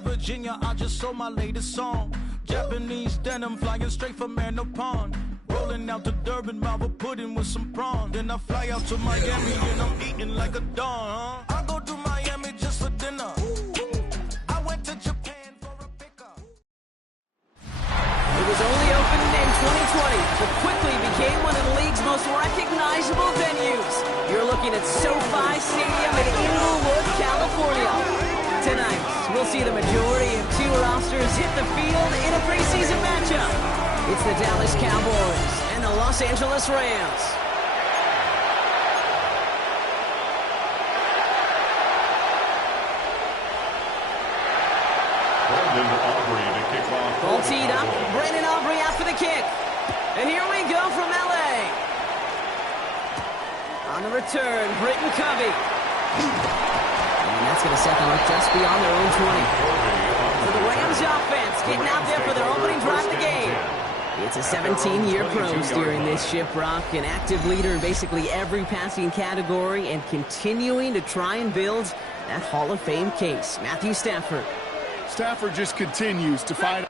Virginia, I just sold my latest song. Japanese denim flying straight from Manapon. Rolling out to Durban, Malva pudding with some prawns. Then I fly out to Miami and I'm eating like a don. I go to Miami just for dinner. I went to Japan for a pickup. It was only opened in 2020, but quickly became one of the league's most recognizable venues. You're looking at SoFi Stadium in Inglewood, California. Tonight, we'll see the majority of two rosters hit the field in a preseason matchup. It's the Dallas Cowboys and the Los Angeles Rams. Ball teed up. Brandon Aubrey out for the kick. And here we go from L.A. On the return, Britton Covey. And that's going to set them up just beyond their own 20. So the Rams offense getting out there for their opening drive of the game. It's a 17-year pro steering this ship, Brock, an active leader in basically every passing category and continuing to try and build that Hall of Fame case. Matthew Stafford. Stafford just continues to fight.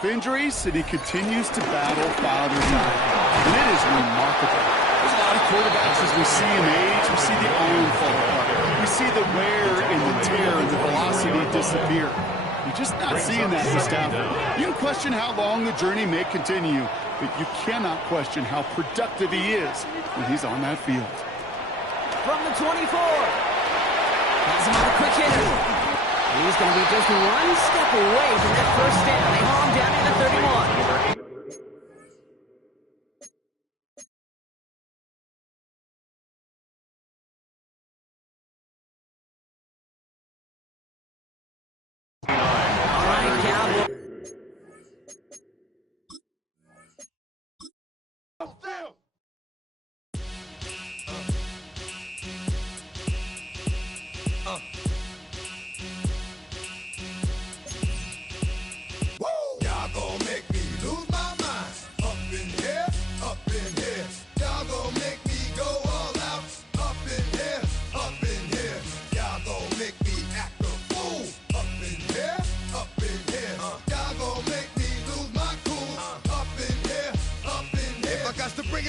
Injuries, and he continues to battle father time. And it is remarkable. There's a lot of quarterbacks as we see him age, we see the arm fall apart. We see the wear and the tear and the velocity disappear. You're just not seeing that for Stafford. You can question how long the journey may continue, but you cannot question how productive he is when he's on that field. From the 24. Has him on a quick hitter. He's going to be just one step away from that first down. They haul him down to the 31. All right, Cowboys.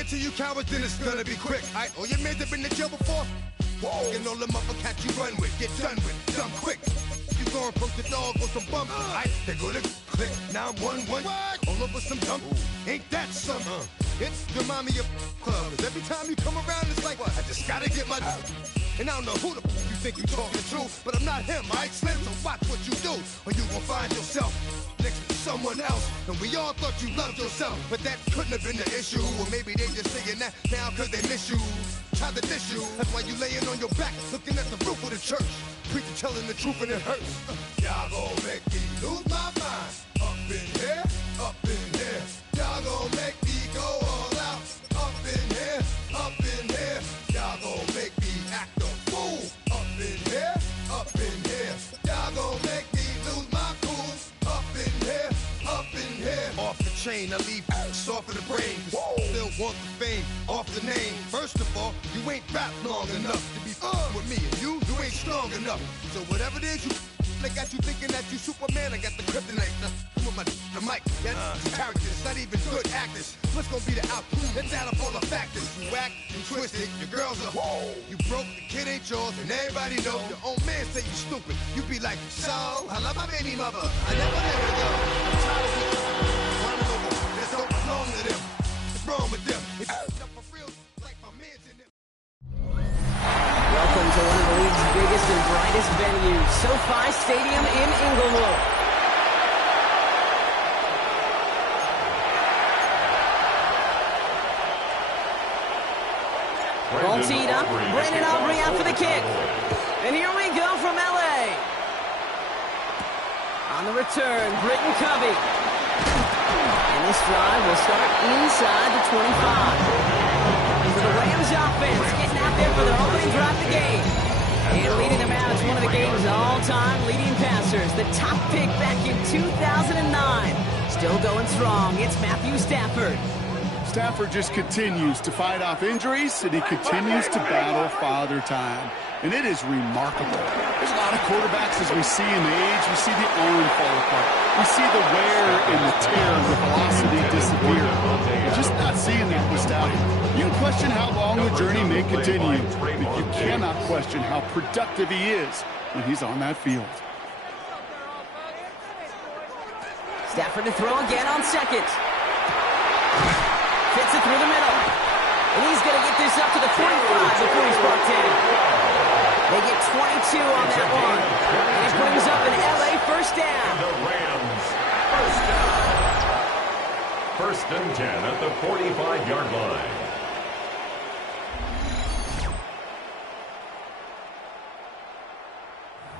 To you cowards, then it's gonna be quick. All your men have been to jail before. Whoa. And all them other cats you run with, get done with, done quick. You going from the dog or some bump? They go to click 911 all over some dump. Ain't that something? It's remind me of clubs. Every time you come around, it's like I just gotta get my. And I don't know who the you think you talking to, but I'm not him. I ain't Slim, so watch what you do, or you gon' find yourself next to someone else. And we all thought you loved yourself, but that couldn't have been the issue. Or maybe they just saying that now cause they miss you. Try to diss you, that's why you laying on your back, looking at the roof of the church. Preacher telling the truth and it hurts. Y'all gon' make me lose my mind. Up in here, up in here. Y'all gon' make me go all out. Up in here, up in here. Y'all gon' make me act a fool. Up in here, up in here. Y'all gon' make me lose my cool. Up in here, up in here. Off the chain, I leave soft in the brain. Still want the fame, off the name. First of all, you ain't rap long enough to be with me. And you ain't strong enough. So whatever it is you they got you thinking that you Superman. I got the kryptonite. Come with the mic. That's characters, not even good actors. What's gonna be the outcome? Let's add up all the factors. You whack, you twisted, your girls are you broke, the kid ain't yours, and everybody knows. Your own man say you stupid. You be like, so I love my baby mother. I never let her go. I'm tired of you running over. This don't belong to them. What's wrong with them? If you for real, like my man's in them. Welcome to one of the league's biggest and brightest venues, SoFi Stadium in Inglewood. up. Brandon Aubrey out for the kick. And here we go from L.A. On the return, Britton Covey. And this drive will start inside the 25. For the Rams offense, getting out there for their opening drive of the game. And leading them out is one of the game's all-time leading passers. The top pick back in 2009. Still going strong. It's Matthew Stafford. Stafford just continues to fight off injuries, and he continues to battle Father Time. And it is remarkable. There's a lot of quarterbacks as we see him age. We see the arm fall apart. We see the wear and the tear, the velocity disappear. We're just not seeing that with Stafford. You can question how long the journey may continue, but you cannot question how productive he is when he's on that field. Stafford to throw again on second. Fits it through the middle. And he's going to get this up to the 45 before he's brought down. They get 22 on that one. And it brings up an L.A. first down. The Rams, first down. First and 10 at the 45-yard line.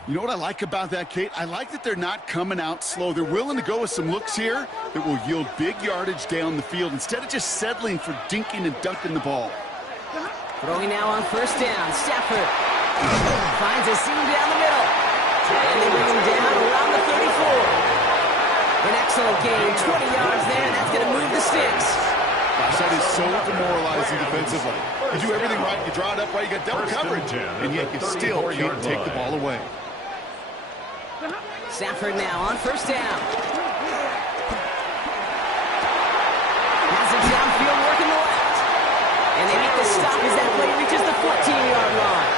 You know what I like about that, Kate? I like that they're not coming out slow. They're willing to go with some looks here that will yield big yardage down the field instead of just settling for dinking and dunking the ball. Throwing now on first down. Stafford finds a seam down the middle. And they bring him down around the 34. An excellent gain. 20 yards there, and that's going to move the sticks. Gosh, that is so demoralizing defensively. You do everything right, you draw it up right, you got double coverage, and yet you still can't take the ball away. Stafford now on first down. Has it downfield working the left. And they make the stop as that play reaches the 14-yard line.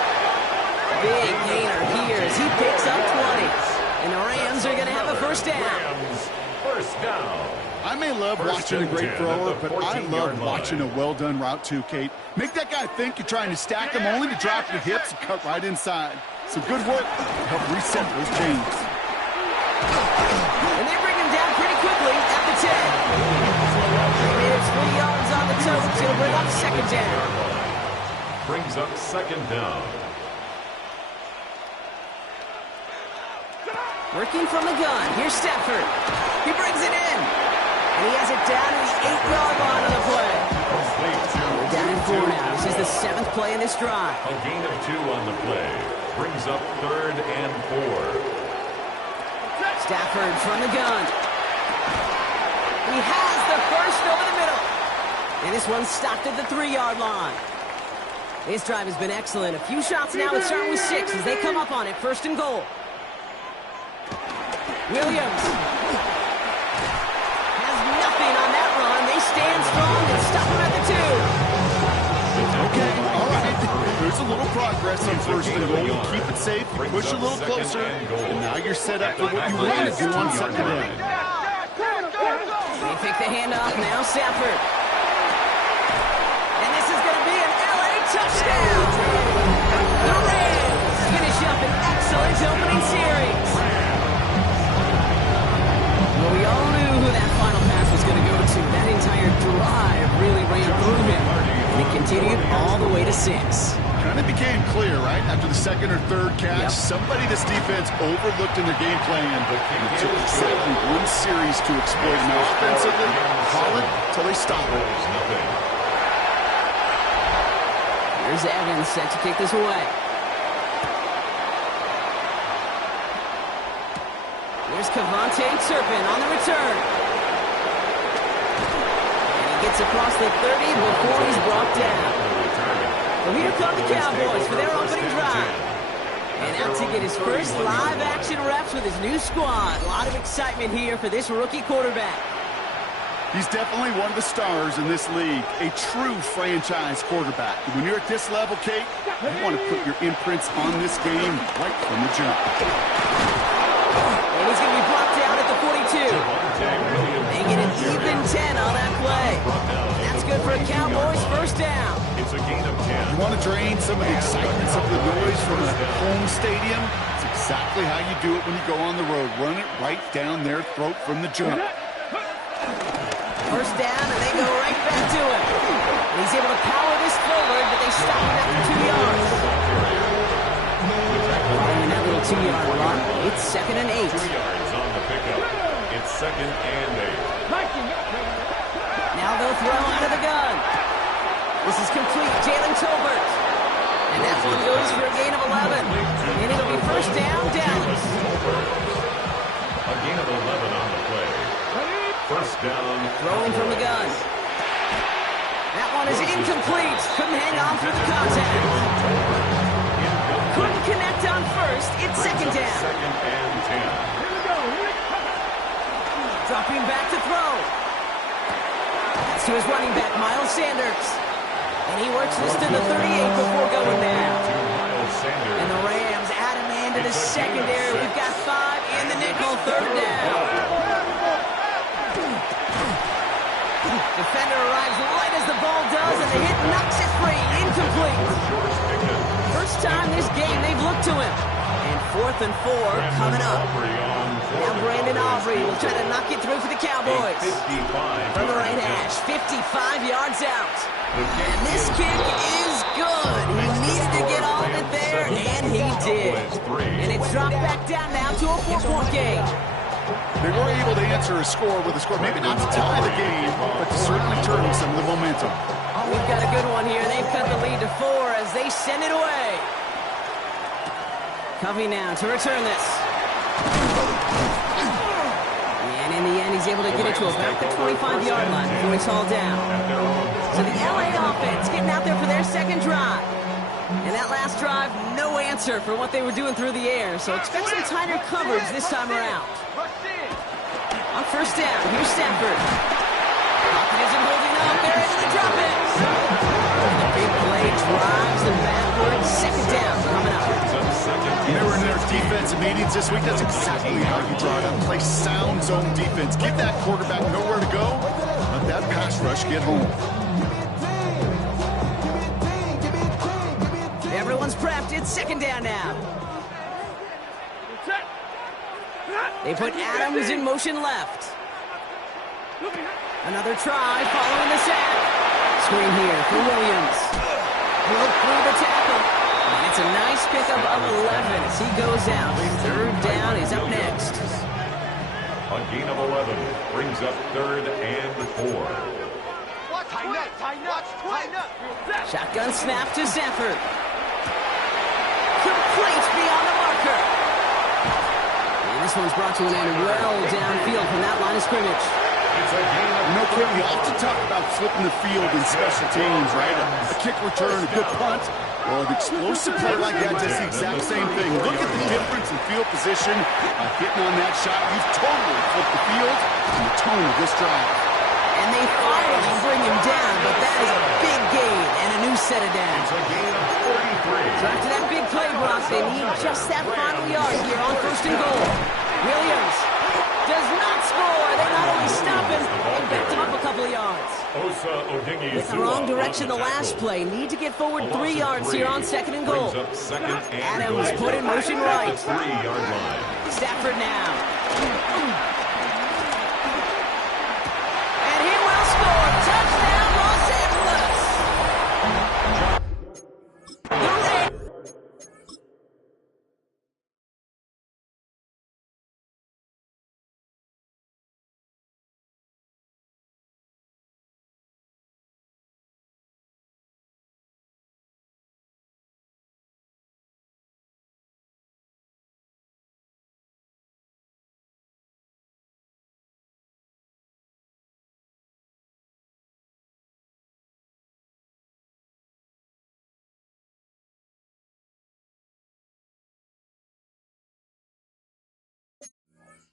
Big gainer here as he picks up 20. And the Rams are going to have a first down. Rams, first down. I may love watching a great thrower, but I love watching a well-done route too, Kate. Make that guy think you're trying to stack him only to drop your hips and cut right inside. So good work to help reset those chains. And they bring him down pretty quickly at the 10. It's 3 yards on the toe. It's going to bring up second down. Brings up second down. Working from the gun. Here's Stafford. He brings it in. And he has it down to the 8-yard line of the play. We're down in 4 now. This is the 7th play in this drive. A gain of 2 on the play. Brings up 3rd and 4. Stafford from the gun. He has the first over the middle. And this one's stopped at the 3-yard line. This drive has been excellent. A few shots now, it's starting with 6 as they come up on it. 1st and goal. Williams has nothing on that run. They stand strong and stop him at the 2. Okay, all right. There's a little progress on 1st and goal. You keep it safe, push a little closer, and now you're set up for what you want to do on 2nd down. They take the handoff now, Stafford. And this is going to be an L.A. touchdown. The Rams finish up an excellent opening series. Well, we all knew who that final pass was going to go to. That entire drive really ran through him. And it continued all the way to 6. Kind of became clear, right? After the 2nd or 3rd catch, somebody this defense overlooked in their game plan. It took exactly 1 series to exploit him offensively. Call it till they stop it. Here's Evans set to kick this away. Here's Cavante Turpin on the return. And he gets across the 30 before he's brought down. Well, here come the Cowboys for their opening drive. And out to get his first live action reps with his new squad. A lot of excitement here for this rookie quarterback. He's definitely one of the stars in this league, a true franchise quarterback. When you're at this level, Kate, you want to put your imprints on this game right from the jump. And he's going to be brought down at the 42. Making an even 10 on that play. That's good for a Cowboys first down. It's a gain of 10. You want to drain some of the excitement, some of the noise from a home stadium? It's exactly how you do it when you go on the road. Run it right down their throat from the jump. First down, and they go right back to him. And he's able to power this forward, but they stop him after 2 yards. Following that little 2-yard run, it's 2nd and 8. 2 yards on the pickup. It's 2nd and 8. Now they'll throw out of the gun. This is complete. Jalen Tolbert. And that one goes for a gain of 11. And it'll be first down, Dallas. A gain of 11 on the play. First down. Throwing from the gun. That one is incomplete. Couldn't hang on through the contact. Couldn't connect on first. It's 2nd down. 2nd and 10. Dropping back to throw. That's to his running back, Miles Sanders. And he works this to the 38 before going down. And the Rams add a man to the secondary. We've got 5 in the nickel, 3rd down. Defender arrives right as the ball does, and the hit knocks it free. Incomplete. First time this game they've looked to him. And 4th and 4 coming up. Now Brandon Aubrey will try to knock it through for the Cowboys. From the right hash, 55 yards out. And this kick is good. He needed to get all of it there, and he did. And it's dropped back down now to a 4-point game. They were able to answer a score with a score, maybe not to tie the game, but to certainly turn some of the momentum. We've got a good one here. They've cut the lead to 4 as they send it away. Covey now to return this. And in the end, he's able to get it to about the 25-yard line before he's hauled down. So the LA offense getting out there for their second drive. And that last drive, no answer for what they were doing through the air. So expect some tighter coverage this time around. On first down, here's Stafford. Pocket isn't holding up. They're able to drop it. And the big play drives them backwards. 2nd down coming up. They were in their defensive meetings this week. That's exactly how you draw it up. Play sound zone defense. Give that quarterback nowhere to go. Let that pass rush get home. Everyone's prepped. It's 2nd down now. They put Adams in motion left. Another try following the sack. Screen here for Williams. Broke through the tackle. And it's a nice pickup of 11 as he goes out. 3rd down. He's up next. A gain of 11 brings up 3rd and 4. Shotgun snap to Stafford. Complete beyond the marker. And this one's brought to an end well downfield from that line of scrimmage. It's a gain of No kidding. You often talk about flipping the field in special teams, right? A kick return, a good punt. Well, an explosive play like that does the exact same thing. Look at the difference in field position. Hitting on that shot, you've totally flipped the field and the tone of this drive. And they finally bring him down, but that is a big gain and a new set of downs. It's a gain of 43. So after that big play, Brock, they need just that final yard here on 1st and goal. Williams does not score. They not only stop him, they backed him up a couple of yards. With the wrong direction the last play. Need to get forward 3 yards here on 2nd and goal. Adams put in motion right. 3-yard line. Stafford now. And he will score. Touchdown, Los Angeles. The Rams.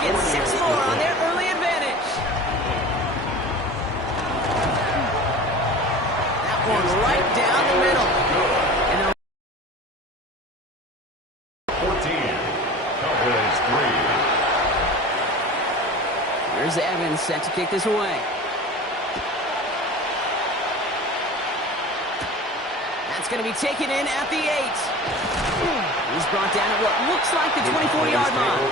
Get 6 more on their early advantage. Here's Evans set to kick this away. That's going to be taken in at the 8. He's brought down at what looks like the 24-yard line.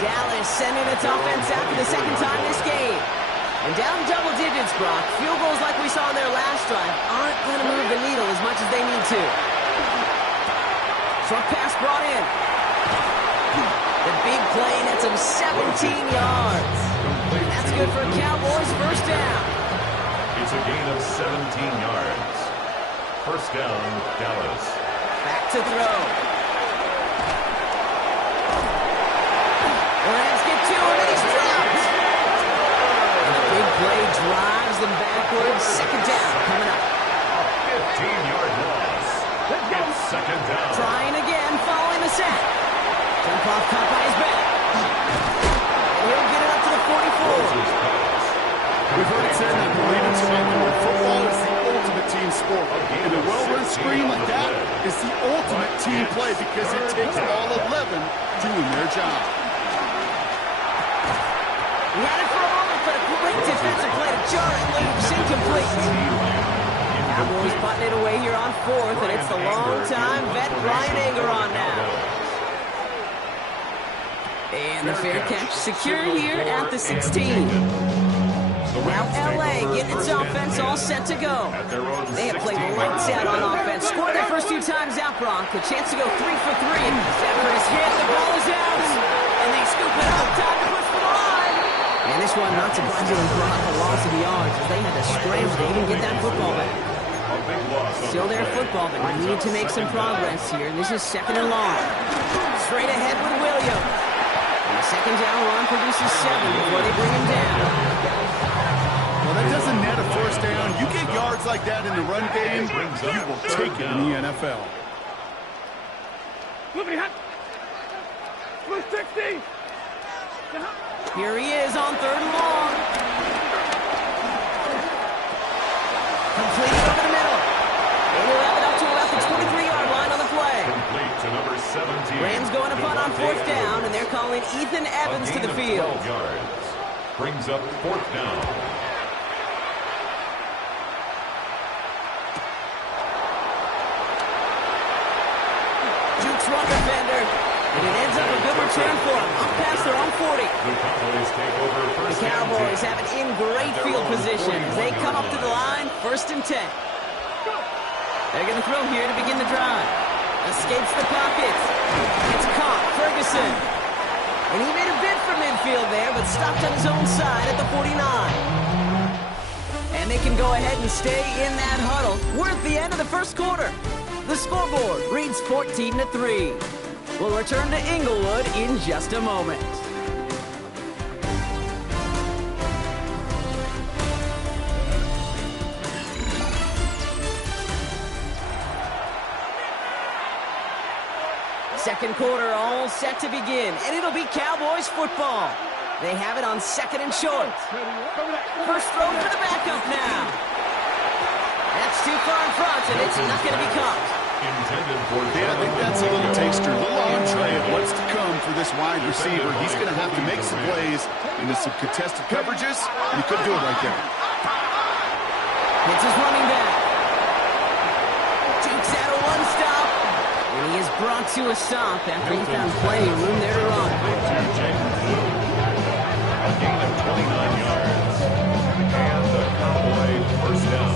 Dallas sending its offense out for the second time this game. And down double digits, Brock. Field goals like we saw on their last drive aren't going to move the needle as much as they need to. Short pass brought in. The big play nets him 17 yards. And that's good for Cowboys first down. It's a gain of 17 yards. First down, Dallas. Back to throw. The Rams get 2 and he's dropped. And the big play drives them backwards. Second down coming up. 15-yard loss. It's second down. Trying again following the sack. Jump off caught by his back. And he'll get it up to the 44. We've heard it said, and I believe it so often, football is the ultimate team sport. And a well-run screen like that is the ultimate team play because it takes all 11 doing their job. He had it for a moment, but a great defensive play to jar it loose, incomplete. Cowboys putting it away here on 4th, and it's the long-time vet Brian Anger on now. And the fair catch secured here at the 16. Now L.A. getting its offense all set to go. They have played lights out on offense. Scored their first 2 times out, Bronk. A chance to go 3 for 3. Stafford is hit. The ball is out. And they scoop it up. Time to push for the line. And this one, not surprisingly, brought a loss of yards as they had to scramble to even get that football back. Still their football, but we need to make some progress here. This is second and long. Straight ahead with Williams. And the second down run produces 7 before they bring him down. Well, that doesn't net a first down. You get yards like that in the run game, you will take it in the NFL. Here he is on 3rd and long. Completed over the middle. They will have it up to about the 23-yard line on the play. Complete to number 17. Rams going to punt on 4th down, and they're calling Ethan Evans to the field. 12 yards. Brings up 4th down. Jukes run defender, and it ends up a good return for him. Up past their own 40. The Cowboys take over first. The Cowboys have it in great field position as they come up to the line, 1st and 10. They're going to throw here to begin the drive. Escapes the pockets. It's caught. Ferguson. And he made a bid for midfield there, but stopped on his own side at the 49. And they can go ahead and stay in that huddle. We're at the end of the first quarter. The scoreboard reads 14-3. We'll return to Inglewood in just a moment. Second quarter all set to begin, and it'll be Cowboys football. They have it on 2nd and short. First throw for the backup now. That's too far in front, and it's not going to be caught. Yeah, I think that's a little taster, a little entree of what's to come for this wide receiver. He's going to have to make some plays into some contested coverages, and he could do it right there. It's his running back. Takes out a one-stop, and he is brought to a stop after he found plenty of room there to run. A gain of 29 yards. And the Cowboy first down.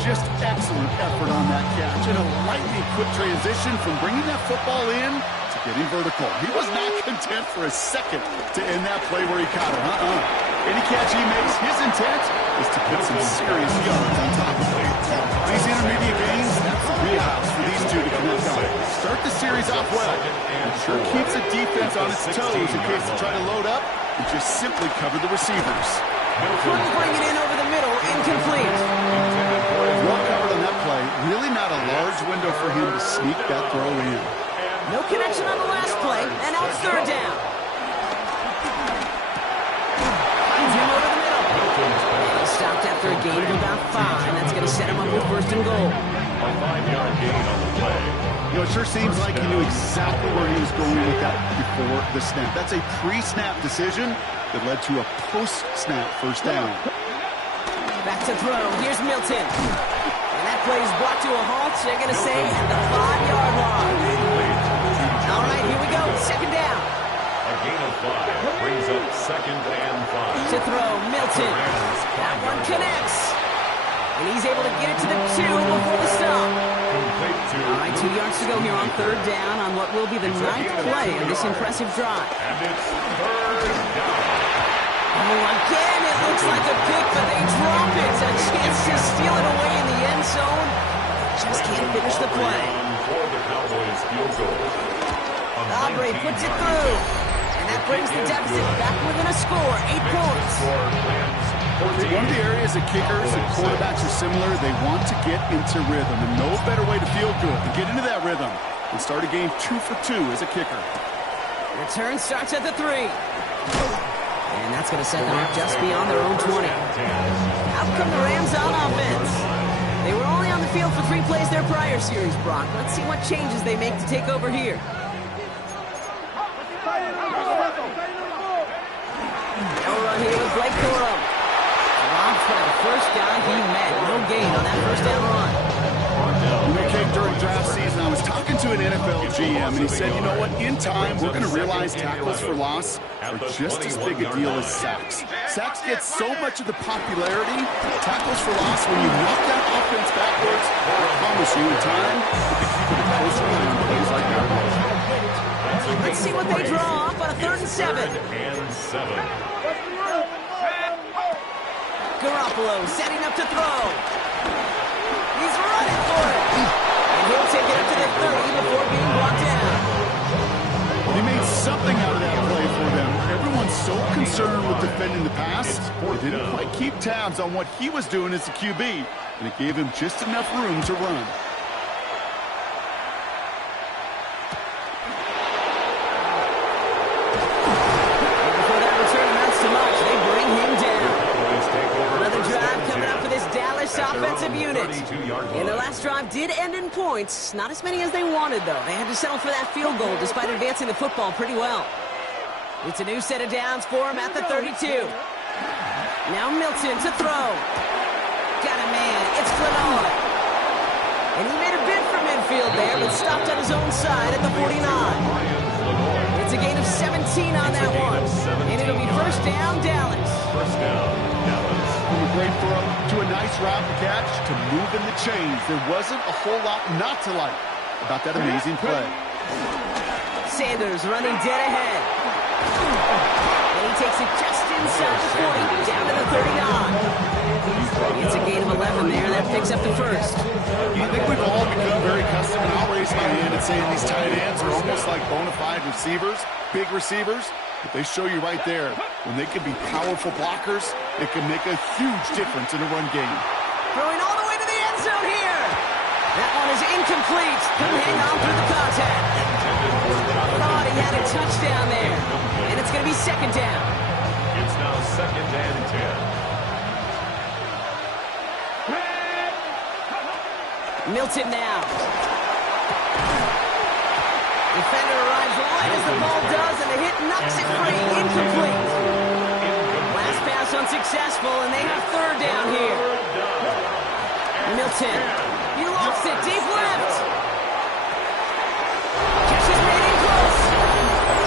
Just excellent effort on that catch and a lightning quick transition from bringing that football in to getting vertical. He was not content for a second to end that play where he caught it. Any catch he makes, his intent is to put some serious yards on top of it. These intermediate games, that's the wheelhouse for these two to connect on. Start the series off well. It sure keeps the defense on its toes in case they try to load up and just simply cover the receivers. Couldn't bring it in over the middle, incomplete. Well covered on that play. Really not a large window for him to sneak that throw in. No connection on the last play, and now it's 3rd down. Finds him over the middle. He stopped at after a gain of about 5. That's going to set him up with first and goal. A 5-yard gain on the play. You know, it sure seems like he knew exactly where he was going with that before the snap. That's a pre-snap decision that led to a post-snap first down. Back to throw. Here's Milton. And that play is brought to a halt, they're going to say, at the 5-yard line. All right, here we go. Second down. A gain of 5 brings up second and 5. To throw, Milton. That one connects. And he's able to get it to the 2 before the stop. All right, 2 yards to go here on third down on what will be the 9th play of this impressive drive. And it's third down. Oh, again, it looks like a pick, but they drop it. A chance to steal it away in the end zone. Just can't finish the play. For the Cowboys field goal. Aubrey puts it through. And that brings the deficit back within a score, 8 points. One of the areas that kickers and quarterbacks are similar, they want to get into rhythm. And no better way to feel good than get into that rhythm and start a game 2 for 2 as a kicker. Return starts at the 3. And that's going to set them up just beyond their own 20. Out come the Rams on offense. They were only on the field for 3 plays their prior series, Brock. Let's see what changes they make to take over here. No run here with Blake Corum. Dropped by the first guy he met. No gain on that first down run. When we came during draft season, I was talking to an NFL GM, and he said, you know what, in time, we're going to realize tackles for loss are just as big a deal as sacks. Sacks get so much of the popularity. Tackles for loss, when you knock that offense backwards, I promise you, in time, we'll be keeping a closer eye on plays like that. Let's see what they draw up on a 3rd and 7. Garoppolo setting up to throw. He's running for it. And he'll take it up to the 30 before being brought down. He made something out of that play for them. Everyone's so concerned with defending the pass, they didn't quite keep tabs on what he was doing as a QB, and it gave him just enough room to run. Before that return amounts to much, they bring him down. Another drive coming up for this Dallas offensive unit. And their last drive did end in points. Not as many as they wanted, though. They had to settle for that field goal despite advancing the football pretty well. It's a new set of downs for him at the 32. Now Milton to throw. Got a man. It's Flanoy. And he made a bid for midfield there, but stopped on his own side at the 49. It's a gain of 17 on that one. And it'll be first down, Dallas. First down, Dallas. From a great throw to a nice route and catch to moving the chains. There wasn't a whole lot not to like about that amazing play. Sanders running dead ahead. And he takes it just inside the 40, down to the 39. It's a gain of 11 there. That picks up the first. I think we've all become very accustomed, and I'll raise my hand and say these tight ends are almost like bona fide receivers, big receivers. But they show you right there, when they can be powerful blockers, it can make a huge difference in a run game. Throwing all the way to the end zone here. That one is incomplete. Couldn't hang on through the contact. Thought he had a touchdown there. And it's going to be second down. It's now second and 10. Milton now. Defender arrives right as the ball does, and the hit knocks it free. Incomplete. Last pass unsuccessful, and they have third down here. Milton. He lost it. Deep left. Catch is made in close.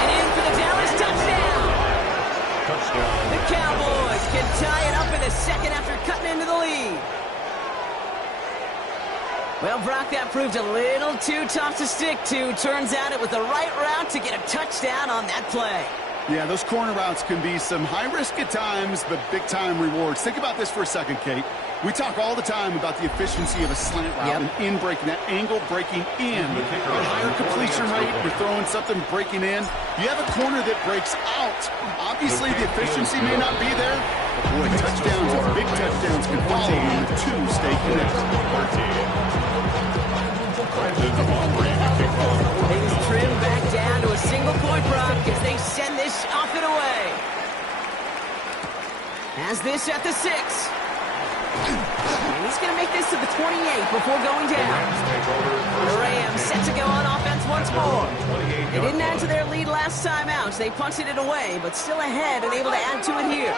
And in for the Dallas touchdown. The Cowboys can tie it up in the second after cutting into the lead. Well, Brock, that proved a little too tough to stick to. Turns out it was the right route to get a touchdown on that play. Yeah, those corner routes can be some high risk at times, but big-time rewards. Think about this for a second, Kate. We talk all the time about the efficiency of a slant route and in breaking, that angle breaking in. A higher completion rate, you're throwing something breaking in. You have a corner that breaks out. Obviously, the efficiency may not be there, but boy, touchdowns and big touchdowns can follow when the two stay connected. Things trim back down to a single point, Brock, as they send this off and away. Has this at the 6. And he's going to make this to the 28 before going down. The Rams set to go on offense once more. They didn't add to their lead last time out. They punted it away, but still ahead and able to add to it here.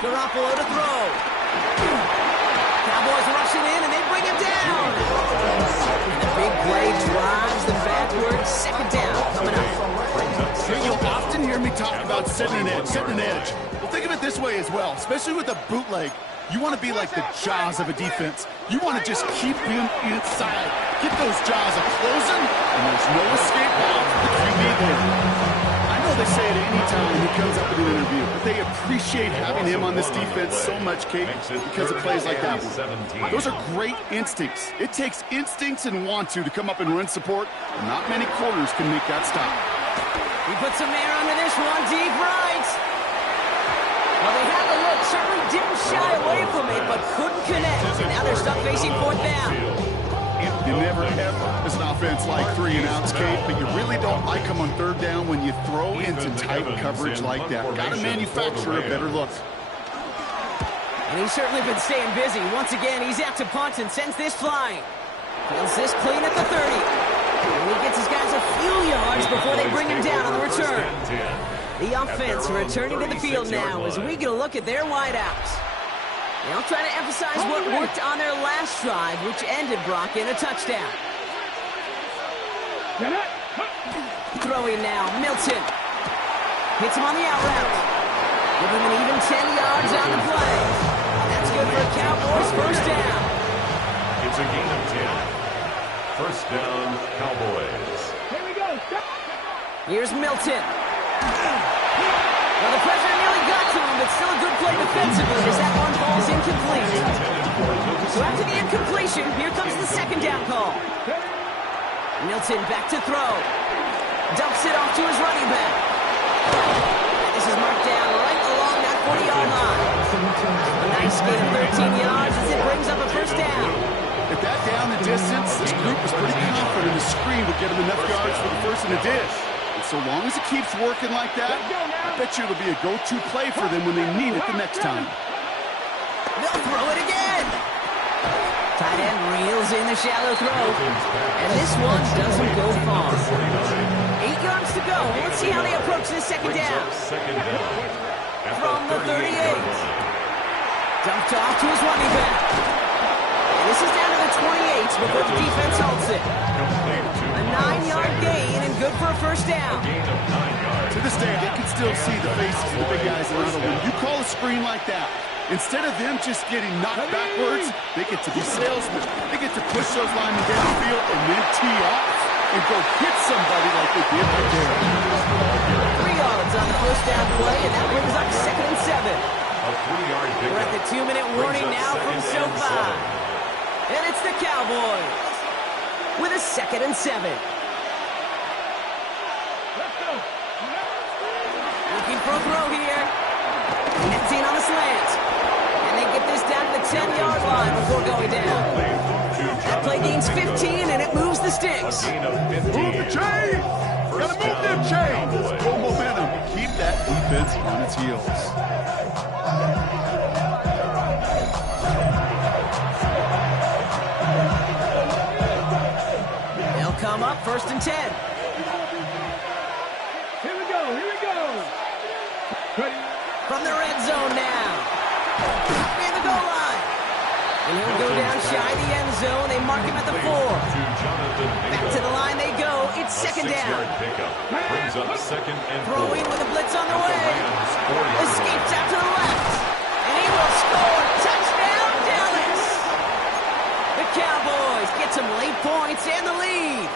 Garoppolo to throw. Cowboys rushing in, and they bring him down. And the big play drives them backward. Second down coming up. You'll often hear me talk about setting an edge. Well, think of it this way as well, especially with a bootleg. You want to be like the jaws of a defense. You want to just keep them inside. Get those jaws a-closing, and there's no escape out for the QB there. I know they say it any time he comes up with an interview, but they appreciate having him on this defense so much, Kate, because of plays like that one. Those are great instincts. It takes instincts and want to come up and run support, and not many corners can make that stop. He puts some air under this one, deep right. Well, they had the look, certainly didn't shy away from it, but couldn't connect. And now they're stuck facing fourth down. You never ever, as an offense, like 3 and outs, Kate, but you really don't like them on third down when you throw into tight coverage like that. Got to manufacture a better look. And he's certainly been staying busy. Once again, he's out to punt and sends this flying. Feels this clean at the 30. And he gets his guys a few yards before they bring him down on the return. The offense returning to the field now as we get a look at their wideouts. They'll try to emphasize what worked on their last drive, which ended, Brock, in a touchdown. Throwing now, Milton. Hits him on the out route. Give him an even 10 yards on the play. That's good for Cowboys first down. It's a gain of 10. First down, Cowboys. Here we go. Here's Milton. Well, the pressure nearly got to him, but still a good play defensively as that one falls incomplete. So after the incompletion, here comes the second down call. Milton back to throw. Dumps it off to his running back. And this is marked down right along that 40-yard line. A nice gain of 13 yards as it brings up a first down. At that down the distance, this group was pretty confident the screen would get him enough yards for the first and a dish. And so long as it keeps working like that, I bet you it'll be a go-to play for them when they need it the next time. They'll throw it again. Tight end reels in the shallow throw. And this one doesn't go far. 8 yards to go. Let's see how they approach this second down. From the 38. Dumped off to his running back. And this is down to the 28 before the defense holds it. A 9-yard gain and good for a first down. To this day, they can still see the faces of the big guys around them. When you call a screen like that, instead of them just getting knocked backwards, they get to be salesmen. They get to push those linemen downfield and then tee off and go hit somebody like they did right there. 3 yards on the first down play, and that brings up second and 7. A 3-yard pickup. We're at the 2-minute warning now from SoFi. And it's the Cowboys with a second and 7. Looking for a throw here. Connecting on the slant. And they get this down to the 10-yard line before going down. That play gains 15, and it moves the sticks. Move the chain! Gotta move them chains! Go momentum. Keep that defense on its heels. They'll come up first and 10. Here we go. Ready? From the red zone now. Near the goal line. And he'll go down shy the end zone. They mark him at the 4. Back to the line they go. It's second down. Brings up second and 4. Throwing with a blitz on the way. Escapes out to the left. And he will score. Touchdown, Dallas. The Cowboys get some late points and the lead.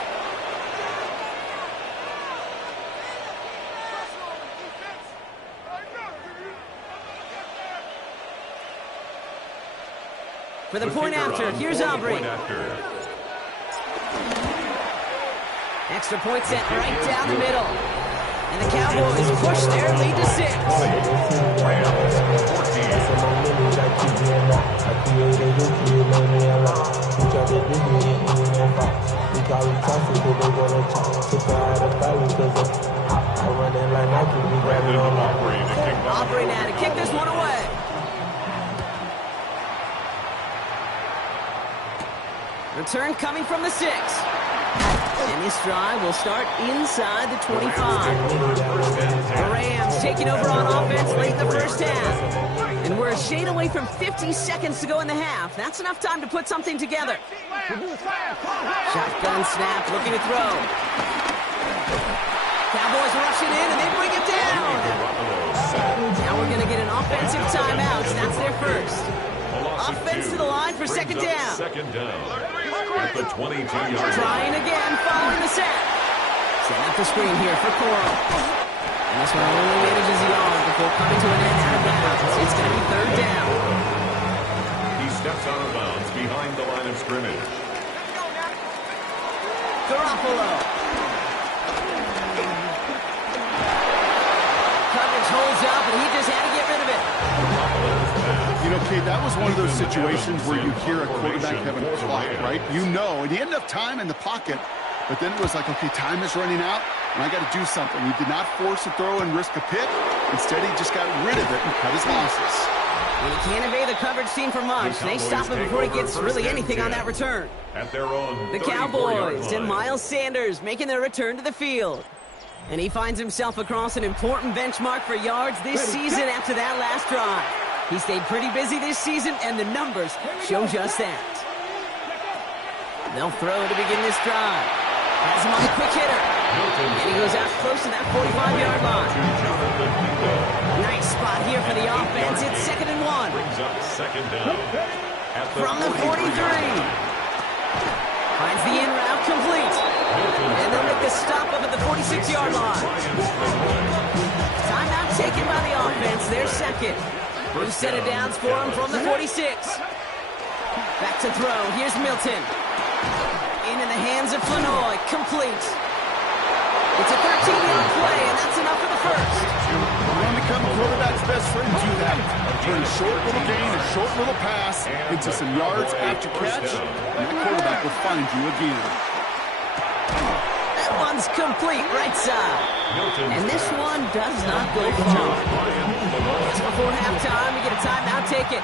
For the point after, here's Aubrey. Extra point set right down the middle. And the Cowboys push their lead to 6. Return coming from the 6. And this drive will start inside the 25. The Rams taking over on offense late in the first half. And we're a shade away from 50 seconds to go in the half. That's enough time to put something together. Shotgun snap, looking to throw. Cowboys rushing in, and they bring it down. Now we're going to get an offensive timeout. That's their first. Offense to the line for second down. Second down. At the 22-yard. Trying again, following the set. Setting up the screen here for Coral. And this one only manages the yard before coming to an end out of bounds. It's going to be third down. He steps out of bounds behind the line of scrimmage. Garoppolo. Coverage holds up, and he just had to get rid of it. You know, Kate, that was one of those situations where you hear a quarterback having a clock, right? You know, and he had enough time in the pocket, but then it was like, okay, time is running out, and I got to do something. He did not force a throw and risk a pick. Instead, he just got rid of it and cut his losses. When he can't evade the coverage team for much, they stop him before he gets really anything on that return. At their own The Cowboys and Miles Sanders making their return to the field. And he finds himself across an important benchmark for yards this season after that last drive. He stayed pretty busy this season, and the numbers show just that. They'll throw to begin this drive. Has him on a quick hitter. And he goes out close to that 45-yard line. Nice spot here for the offense. It's 2nd and 1. Brings up second down. From the 43. Finds the in route complete. And they'll make the stop up at the 46-yard line. Timeout taken by the offense. Their second. New set of downs for him from the 46. Back to throw. Here's Milton. Into the hands of Flanoy. Complete. It's a 13-yard play, and that's enough for the first. You want to become a quarterback's best friend, do that. Turn a short little gain, a short little pass into some yards after catch, and that quarterback will find you again. That one's complete, right side. And this one does not go far. Just before halftime, we get a timeout taken.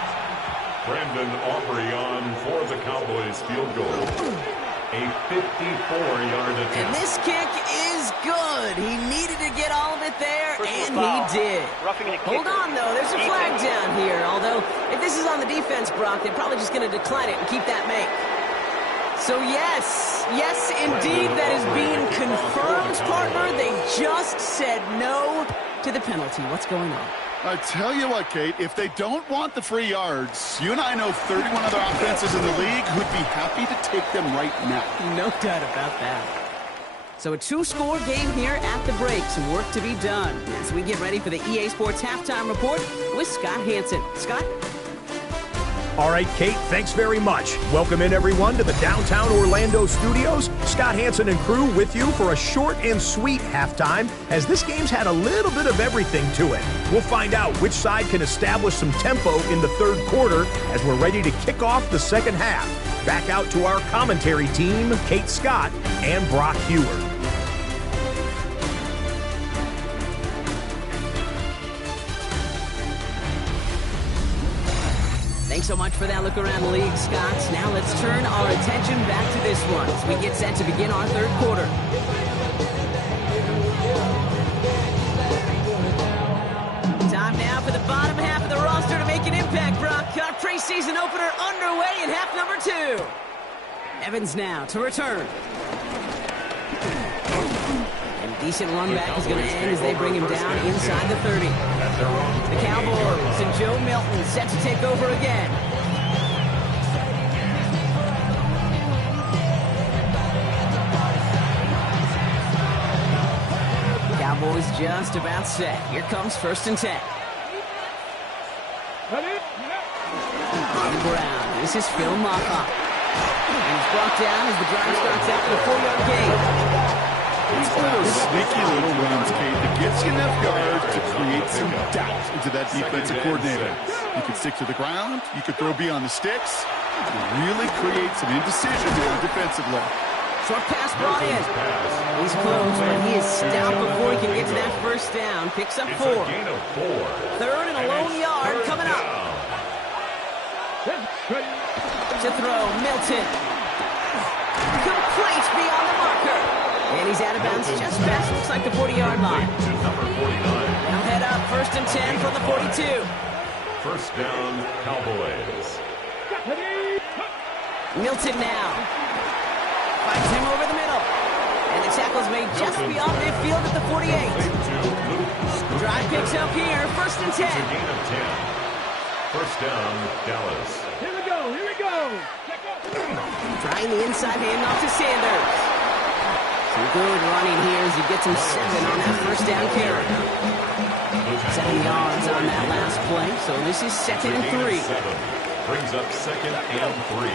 Brandon Aubrey on for the Cowboys field goal. A 54-yard attempt. And this kick is good. He needed to get all of it there, and he did. Hold on, though. There's a flag down here. Although, if this is on the defense, Brock, they're probably just going to decline it and keep that make. So, yes, indeed, that is being confirmed, partner. They just said no to the penalty. What's going on? I tell you what, Kate, if they don't want the free yards, you and I know 31 other offenses in the league who'd be happy to take them right now. No doubt about that. So a 2-score game here at the break. Some work to be done as we get ready for the EA Sports Halftime Report with Scott Hansen. Scott? All right, Kate, thanks very much. Welcome in, everyone, to the downtown Orlando studios. Scott Hansen and crew with you for a short and sweet halftime, as this game's had a little bit of everything to it. We'll find out which side can establish some tempo in the third quarter as we're ready to kick off the second half. Back out to our commentary team, Kate Scott and Brock Hewer. Thanks so much for that look around the league, Scott. Now let's turn our attention back to this one as we get set to begin our third quarter. Time now for the bottom half of the roster to make an impact, Brock. Our preseason opener underway in half number 2. Evans now to return. And decent run back is going to end as they bring him down inside the 30. The Cowboys and Joe Milton set to take over again. Cowboys just about set. Here comes 1st and 10. Brown. This is Phil Moffa. And he's brought down as the drive starts out with a 4-yard gain. It's one of those sneaky little runs, Kate, that gets you enough yards to create some doubt into that defensive coordinator. You can stick to the ground, you can throw beyond the sticks, and really create some indecision there defensively. Short pass brought in. He's close, but he is stopped before he can get to that first down. Picks up 4. Third and a lone yard coming up. To throw, Milton. Complete beyond the marker. And he's out of bounds just past, looks like the 40-yard line. To number 49. They'll head up 1st and 10 from the 42. First down, Cowboys. Milton now. Finds him over the middle. And the tackle's made just beyond midfield at the 48. Drive picks up here, 1st and 10. It's a gain of 10. First down, Dallas. Here we go, here we go. Trying the inside handoff to Sanders. Some good running here as he gets him 7 on that 1st down carry. 7 yards on that last play, so this is 2nd and 3. Brings up 2nd and 3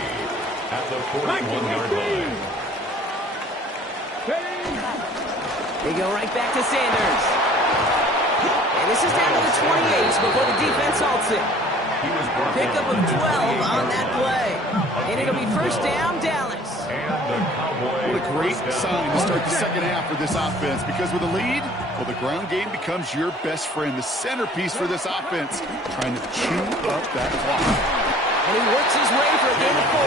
at the 41-yard line. They go right back to Sanders. And this is down to the 28 before the defense halts it. Pickup of 12 on that play. And it'll be 1st down, Dallas. What a great sign to start the second half for this offense, because with a lead, well, the ground game becomes your best friend, the centerpiece for this offense, trying to chew up that clock. And he works his way for a gain of 4.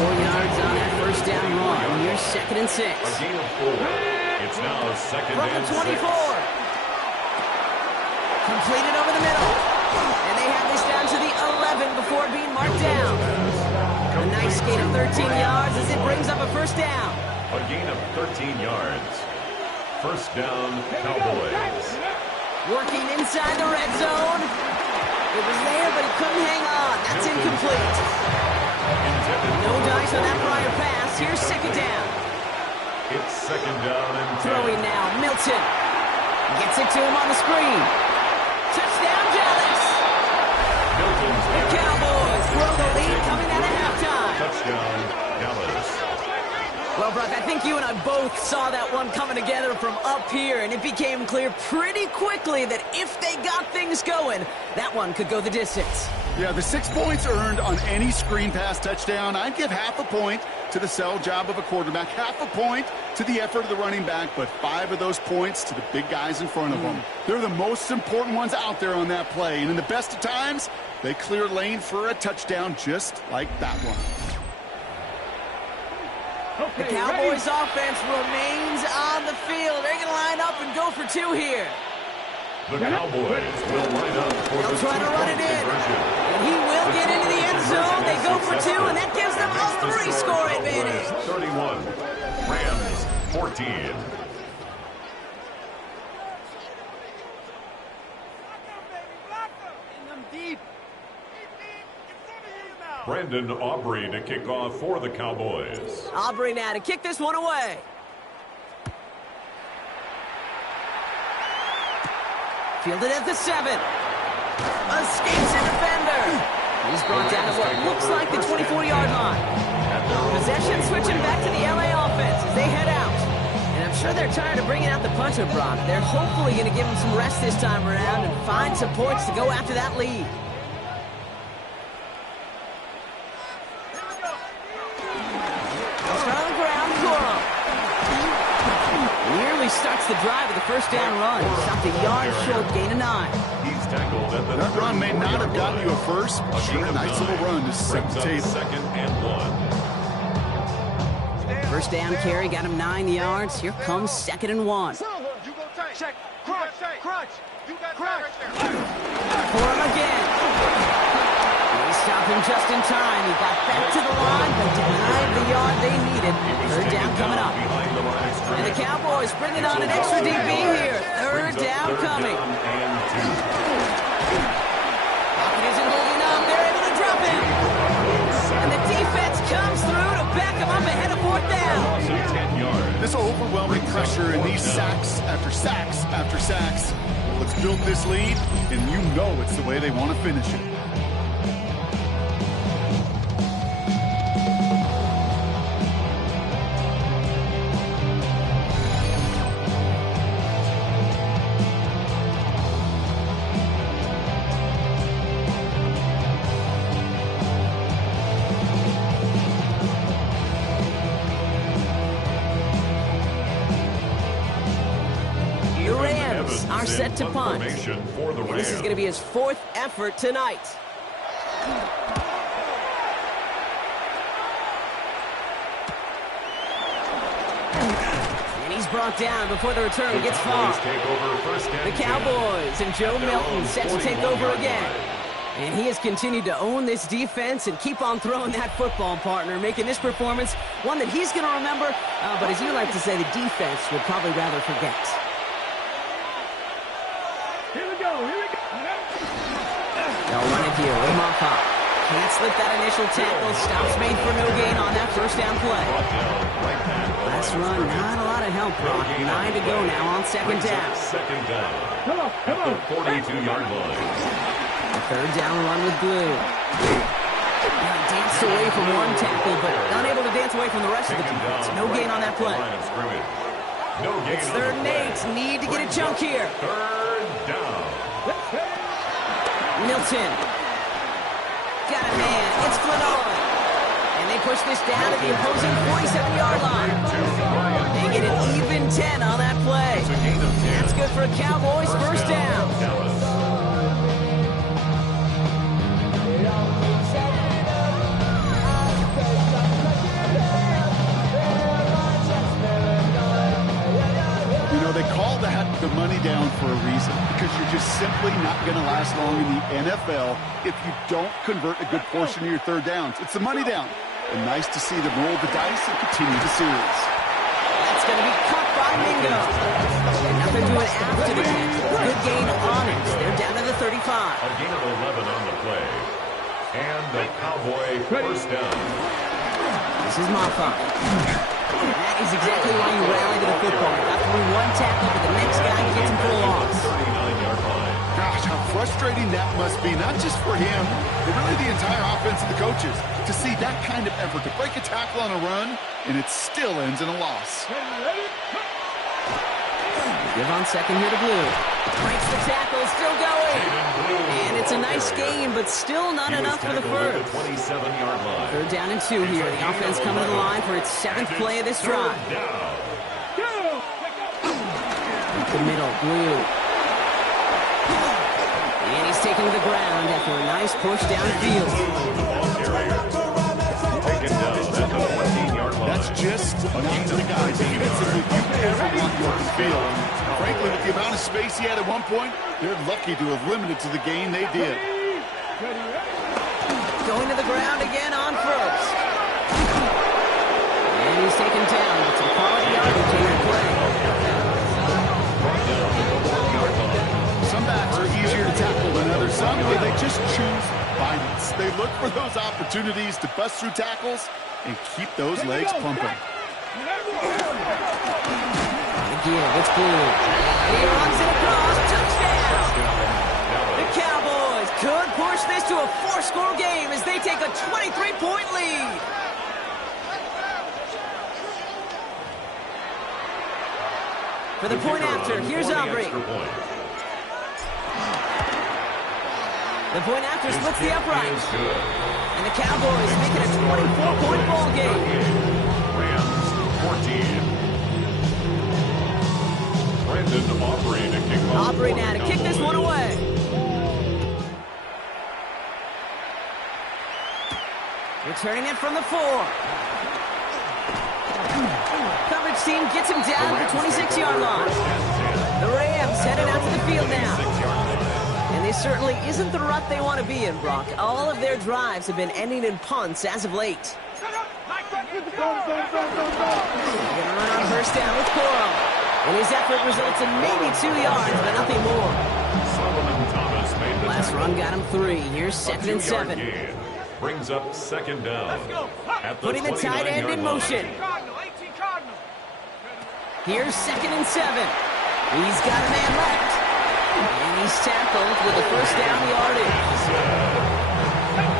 4 yards on that 1st down run. Here's 2nd and 6. A gain of 4. It's now 2nd From and the 24. 6. Completed over the middle. And they have this down to the 11 before being marked down. A nice gain of 13 yards as it brings up a 1st down. A gain of 13 yards. First down, Cowboys. Working inside the red zone. It was there, but he couldn't hang on. That's incomplete. No dice on that prior pass. Here's 2nd down. It's 2nd down and 10. Throwing now, Milton. Gets it to him on the screen. Touchdown, Dallas. The Cowboys grow the lead coming out of halftime. Touchdown, Dallas. Well, Brock, I think you and I both saw that one coming together from up here, and it became clear pretty quickly that if they got things going, that one could go the distance. Yeah, the 6 points earned on any screen pass touchdown, I'd give half a point to the sell job of a quarterback, half a point to the effort of the running back, but 5 of those points to the big guys in front of them. They're the most important ones out there on that play, and in the best of times, they clear lane for a touchdown just like that one. The Cowboys offense remains on the field. They're going to line up and go for 2 here. The Cowboys will line up for They'll the try to run it in. And he will get into the end zone. They go for 2, and that gives them a 3-score advantage. 31. Rams, 14. Brandon Aubrey to kick off for the Cowboys. Aubrey now to kick this one away. Fielded at the 7. Escapes a defender. He's brought down to what looks like the 24-yard line. Possession switching back to the LA offense as they head out. And I'm sure they're tired of bringing out the punter, Brock. They're hopefully going to give him some rest this time around and find some points to go after that lead. Starts the drive with the 1st down run. Stopped a yard short, gain of 9. He's tackled at the That run may not have gotten you a first, but sure, a nice little run to set the table. 2nd and 1. 1st down carry, got him 9 yards. Here comes 2nd and 1. Check. Crunch. You got crunch. For him again. They stop him just in time. He got back to the line, but denied the yard they needed. 3rd down coming up. And the Cowboys bringing on an extra DB here. 3rd down coming. Pocket isn't holding up. They're able to drop him. And the defense comes through to back him up ahead of 4th down. This overwhelming pressure and these sacks after sacks after sacks. Well, it's built this lead, and you know it's the way they want to finish it. Are set to punt. And this is going to be his 4th effort tonight. brought down before the return gets far. The Cowboys and Joe Milton set to take over again. And he has continued to own this defense and keep on throwing that football, partner, making this performance one that he's going to remember, but as you like to say, the defense would probably rather forget. Here we go. They'll run it here with Moffa. Can't slip that initial tackle. Stops made for no gain on that first down play. Last run, not a lot of help, Brock. 9 to go now on second down. Second down. Come on. At the 42-yard line. A third down run with Blue. Danced away from one tackle, but unable to dance away from the rest of the defense. No gain on that play. It's 3rd and 8. Need to get a chunk here. Third down. Milton. Got a man. It's Flanoy. And they push this down to the opposing 47-yard line. They get an even 10 on that play. That's good for a Cowboys first down. They call that the money down for a reason, because you're just simply not going to last long in the NFL if you don't convert a good portion of your third downs. It's the money down. And nice to see them roll the dice and continue the series. That's going to be caught by Mingo. And nothing doing after the catch. Good gain on it. They're down to the 35. A gain of 11 on the play. And the Cowboy first down. This is Moffa. That is exactly why you rally to the football. Got through one tackle, but the next guy gets him for a loss. 39-yard line. Gosh, how frustrating that must be, not just for him, but really the entire offense and the coaches, to see that kind of effort, to break a tackle on a run, and it still ends in a loss. Give on second here to Blue. Breaks the tackle, still going. And it's a nice game, but still not enough for the first. 27-yard line. 3rd down and 2 here. The offense coming to the line for its 7th play of this drive. The middle, Blue. And he's taken to the ground after a nice push downfield. Taken down at the 14-yard line. That's just not the guy defensively you ever want to open field. Frankly, with the amount of space he had at one point, they're lucky to have limited to the gain they did. Going to the ground again on first. And he's taken down. It's a quality yardage in that play. Some backs are easier to tackle than others. Some, they just choose violence. They look for those opportunities to bust through tackles and keep those legs pumping. Again, it's Blue. He runs it across. Touchdown! The Cowboys could push this to a 4-score game as they take a 23-point lead. For the point after, here's Aubrey. The point after splits the upright. And the Cowboys make it a 24-point ball game. Rams 14. Brandon Aubrey to kick off. Aubrey now to kick this one away. Returning it from the 4. Coverage team gets him down to the 26-yard line. The Rams headed out to the field now. And this certainly isn't the rut they want to be in, Brock. All of their drives have been ending in punts as of late. They're going to run on first down with Coral. And his effort results in maybe 2 yards, but nothing more. Solomon Thomas made the Last run got him 3. Here's 2nd and 7. Gain. Brings up second down. At the Putting the tight end in motion. Here's 2nd and 7. He's got a man left. And he's tackled with the first down yardage.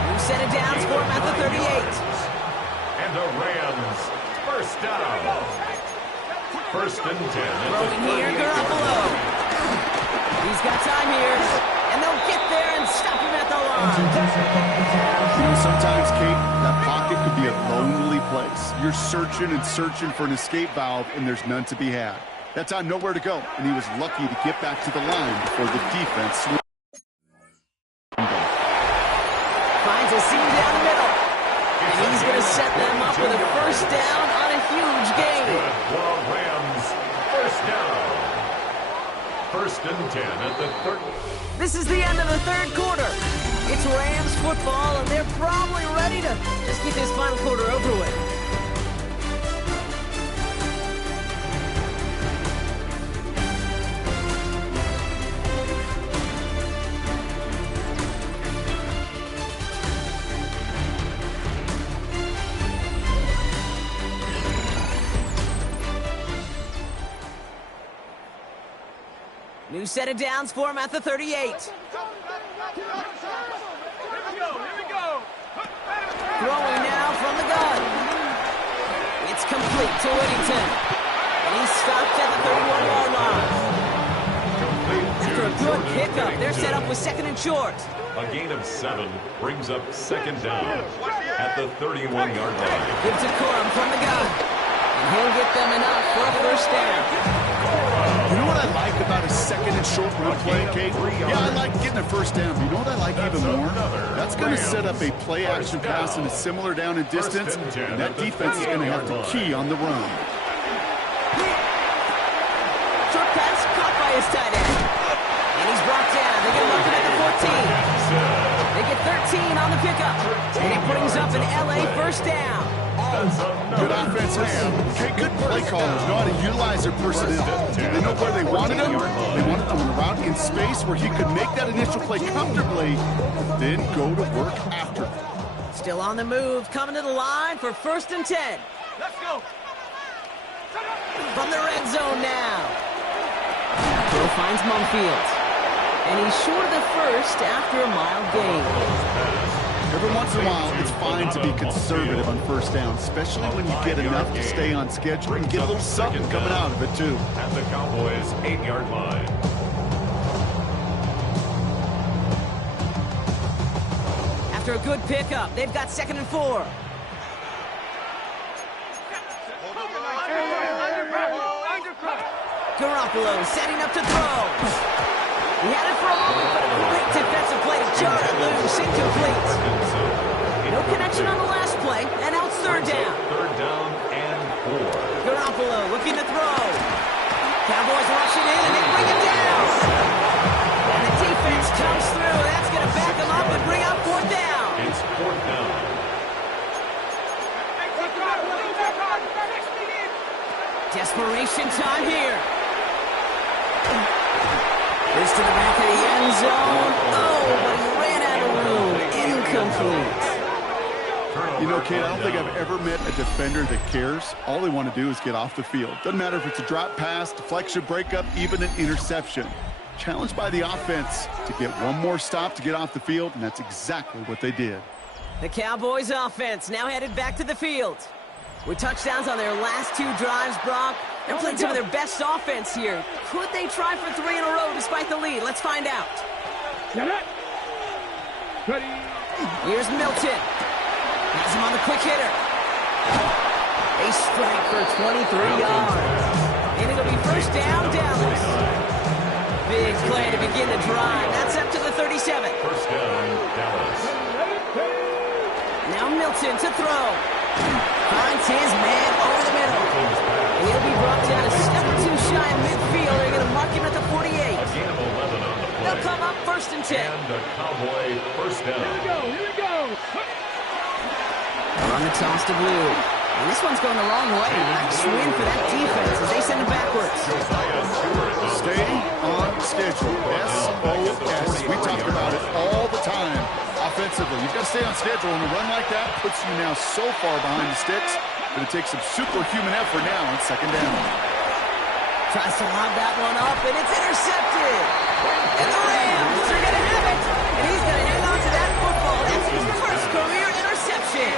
Who set it down for him at the 38. And the Rams first down. 1st and 10. Throwing here, Garoppolo. He's got time here. And they'll get there and stop him at the line. Sometimes, Kate, that pocket could be a lonely place. You're searching and searching for an escape valve, and there's none to be had. That time, nowhere to go, and he was lucky to get back to the line before the defense finds a seam down the middle. And he's going to set them up with a first down on a huge gain. The Rams and 10 at the 30. This is the end of the third quarter. It's Rams football, and they're probably ready to just get this final quarter over with. New set of downs for him at the 38. Throwing now from the gun. It's complete to Whittington. And he's stopped at the 31-yard line. After a good pickup, they're set up with second and short. A gain of 7 brings up second down at the 31-yard line. Gives to Corum from the gun. And he'll get them enough for a first down. You know what I like about a second and short run play, Kate? Yeah, I like getting a first down. But you know what I like even more? That's going to set up a play-action pass in a similar down and distance, and that defense is going to have to key on the run. Short pass caught by his tight end. And he's brought down. They get him at the 14. They get 13 on the pickup. And he brings up an LA first down. Good offense, okay, good play callers know how to utilize their personnel. They know where they wanted them. They wanted them on a route in space where he could make that initial play comfortably, then go to work after. Still on the move, coming to the line for first and 10. Let's go. From the red zone now. Throw finds Mumfield. And he's short of the first after a mild gain. Every once in a while, it's fine to be conservative on first down, especially when you get enough to stay on schedule and get a little something coming out of it, too. At the Cowboys' 8-yard line. After a good pickup, they've got second and 4. Garoppolo setting up to throw. He had it for a moment, but a great defensive play to jar it loose. Incomplete. No connection on the last play, and now it's third down. Third down and 4. Garoppolo looking to throw. Cowboys rush it in, and they bring it down. And the defense comes through. That's going to back them up and bring out fourth down. It's fourth down. Desperation time here. This to the back of the end zone. Oh, but he ran out of room. Incomplete. You know, Kate, I don't think I've ever met a defender that cares. All they want to do is get off the field. Doesn't matter if it's a drop pass, deflection, breakup, even an interception. Challenged by the offense to get one more stop to get off the field, and that's exactly what they did. The Cowboys offense now headed back to the field. With touchdowns on their last 2 drives, Brock. They're playing some of their best offense here. Could they try for 3 in a row despite the lead? Let's find out. Ready. Here's Milton. Has him on the quick hitter. A strike for 23 yards. And it'll be first down, Dallas. Big play to begin the drive. That's up to the 37. First down, Dallas. Now Milton to throw. Finds his man over the middle. And he'll be brought down a step or 2 shy in midfield. They're going to mark him at the 48. A gain of 11 on the play. They'll come up first and 10. And a Cowboy first down. Here we go. On the toss to Blue. And this one's going the wrong way. Nice win for that defense as they send it backwards. Stay on schedule. S-O-S. We talk about it all the time. Offensively, you've got to stay on schedule, and a run like that puts you now so far behind the sticks that it takes some superhuman effort now on second down. Tries to lob that one up, and it's intercepted. And the Rams are going to have it. And he's going to hang on to that football. That's his first career interception.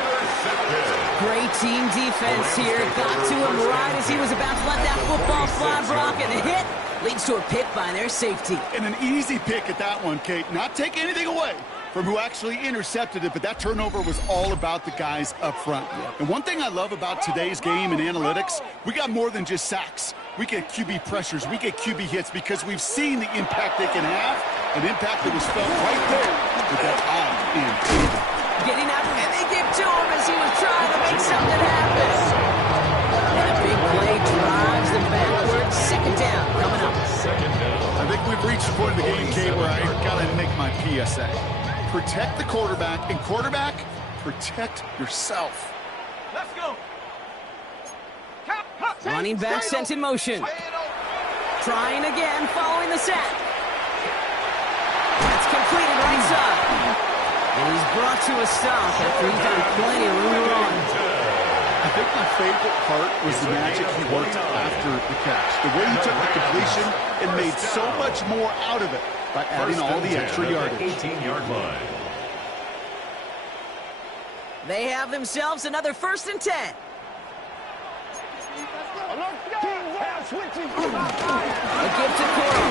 Great team defense here. Got to him right as he was about to let that football fly, Brock, and the hit leads to a pick by their safety. And an easy pick at that one, Kate. Not take anything away from who actually intercepted it, but that turnover was all about the guys up front. And one thing I love about today's game and analytics, we got more than just sacks. We get QB pressures, we get QB hits because we've seen the impact they can have, an impact that was felt right there with that eye in. Getting out, and they give to him as he was trying to make something happen. And a big play drives them backwards. Second down coming up. I think we've reached the point of the game, Kate, where I got to make my PSA. Protect the quarterback, and quarterback, protect yourself. Let's go. Running back sent in motion. Trying again, following the sack. That's completed right side. And he's brought to a stop after he's done plenty of room to run. I think my favorite part was the magic he worked after the catch. The way he took the completion and made so much more out of it by adding all the extra yardage. 18-yard line. They have themselves another 1st and 10. A give to Coro.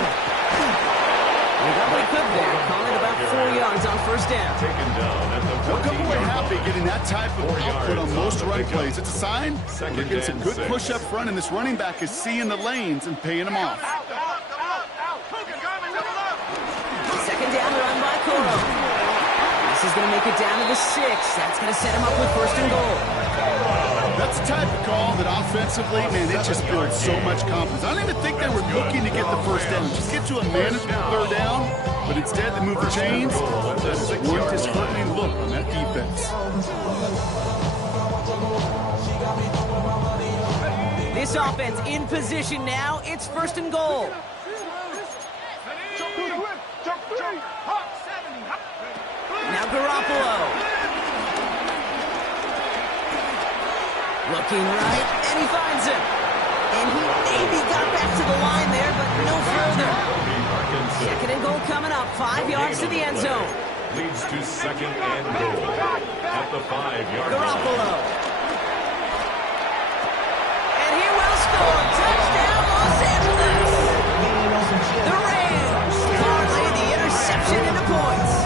They got what he could there, calling about 4 yards on 1st down. Taken down at the They'll come away 14-yard happy line. getting that type of output on most run plays. It's a sign we're getting some good push up front, and this running back is seeing the lanes and paying them off. 2nd down, run by Coro. This is going to make it down to the 6. That's going to set him up with 1st and goal. That's the type of call that offensively, man, it just builds so much confidence. I don't even think they were looking to get the 1st down. Just get to a manageable 3rd down, but instead they move the chains. That's one disheartening look on that defense. This offense in position now. It's 1st and goal. Now Garoppolo. Looking right, and he finds him. And he maybe got back to the line there, but no further. 2nd and goal coming up. 5 yards to the end zone. Leads to 2nd and goal at the 5-yard line. Garoppolo. And he will score. Touchdown, Los Angeles. The Rams parlay the interception into points.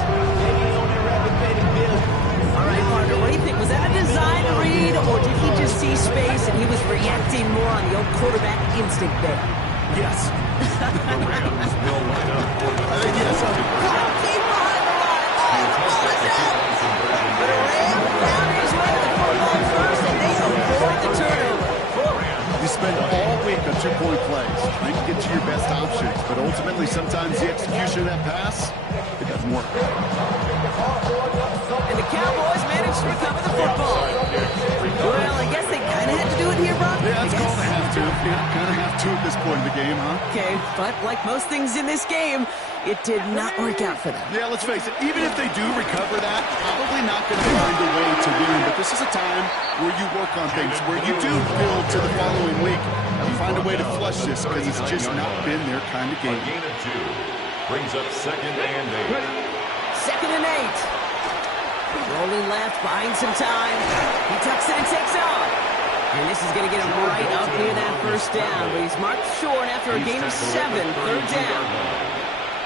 All right, partner, what do you think? Was that a design read, or did he just see space and he was reacting more on the old quarterback instinct there? Yes. The Rams will line up for the I think yes. Keep behind the line. The Rams found his way to the football first, and they avoid the turnover. You spend all week on 2-point plays trying to get to your best options, but ultimately sometimes the execution of that pass, it doesn't work. And the Cowboys managed to recover the football. Well, I guess they kind of had to do it here, Brock. Yeah, it's called a have to. Yeah, kind of have to at this point in the game, huh? Okay, but like most things in this game, it did not work out for them. Yeah, let's face it, even if they do recover that, probably not going to find a way to win. But this is a time where you work on things, where you do build to the following week and find a way to flush this, because it's just not been their kind of A game. gain of 2 brings up 2nd and 8. 2nd and 8. Rolling left, buying some time. He tucks it and takes off. And this is going to get him right up near that 1st down. But he's marked short after a gain of 7. 3rd down.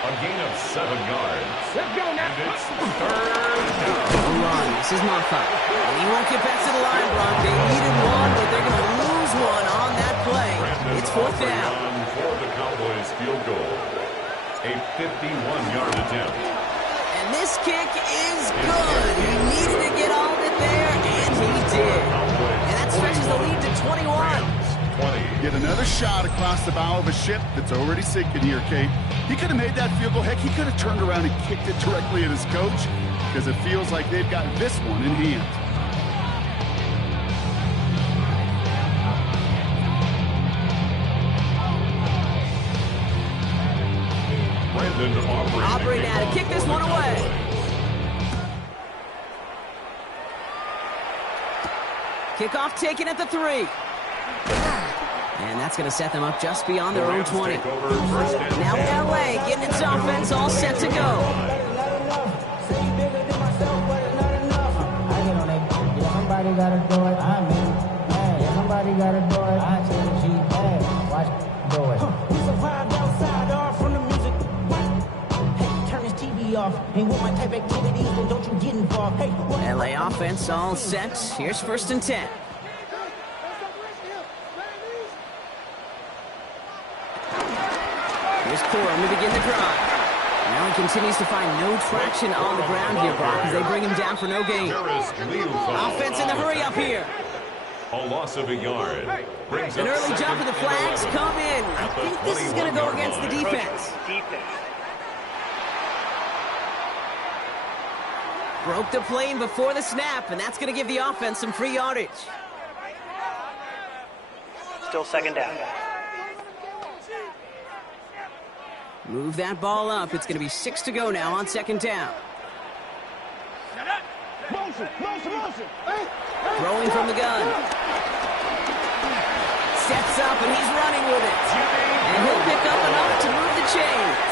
A gain of 7 yards. Let's go now. And it's 3rd down. A run. This is Moffat. And he won't get back to the line, Brock. They needed one, but they're going to lose one on that play. It's 4th down. For the Cowboys field goal. A 51-yard attempt. And this kick is good. He needed to get all of it there, and he did. And that stretches the lead to 21. 20. Get another shot across the bow of a ship that's already sinking here, Kate. He could have made that field goal. Heck, he could have turned around and kicked it directly at his coach, because it feels like they've got this one in hand. Aubrey now to kick this one away. Kickoff taken at the 3. And that's going to set them up just beyond their own 20. Now LA getting its offense all set to go. Somebody gotta do it. I mean, hey, somebody gotta do it. I tell the G, hey, watch do it. We survived outside, all from the music. Hey, turn this TV off. Ain't with my type activities, then don't you get involved. Hey, LA offense all set. Here's 1st and 10. Here's Corum to begin the drive. Now he continues to find no traction on the ground here, Brock, as they bring him down for no gain. Offense in the hurry up here. A loss of a yard. An early jump of the flags come in. I think this is going to go against the defense. Broke the plane before the snap, and that's going to give the offense some free yardage. Still second down. Move that ball up. It's going to be 6 to go now on second down. Throwing from the gun. Sets up, and he's running with it. And he'll pick up enough to move the chains.